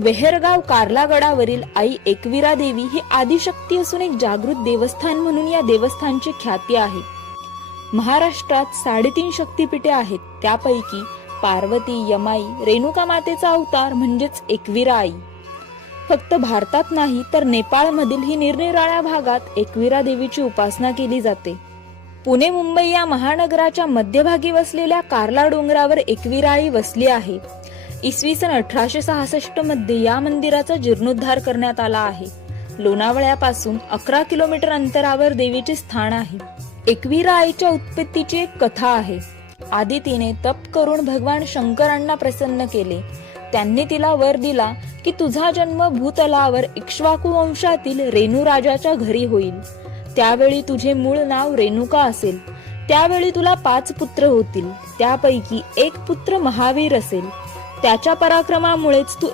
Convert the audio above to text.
वेहरगाव कार्लागडावरील आई एकविरा देवी ही आदिशक्ती असून एक जागृत देवस्थान म्हणून या देवस्थानची ख्याती आहे. महाराष्ट्रात 3.5 शक्तिपीठे आहेत. त्यापैकी पार्वती, यमाई, रेणुका मातेचा अवतार म्हणजेच एकविरा आई. फक्त भारतात नाही तर नेपाळमधील ही निरनिराळ्या भागात एकविरा देवीची उपासना केली जाते. पुणे मुंबई या महानगराच्या मध्यभागी वसलेल्या कार्ला डोंगरावर एकविरा आई वसली आहे. इसवी सन 1866 मध्ये या मंदिराचा जीर्णोद्धार करण्यात आला आहे. लोणावळ्यापासून 11 किलोमीटर अंतरावर देवीचे स्थान आहे. एकविरा आईच्या उत्पत्तीची एक कथा आहे. आधी तिने तप करून भगवान शंकरांना प्रसन्न केले. त्यांनी तिला वर दिला की तुझा जन्म भूतलावर इक्ष्वाकू वंशातील रेणू राजाच्या घरी होईल. त्यावेळी तुझे मूळ नाव रेणुका असेल. त्यावेळी तुला 5 पुत्र होतील. त्यापैकी एक पुत्र महावीर असेल. त्याच्या पराक्रमामुळेच तू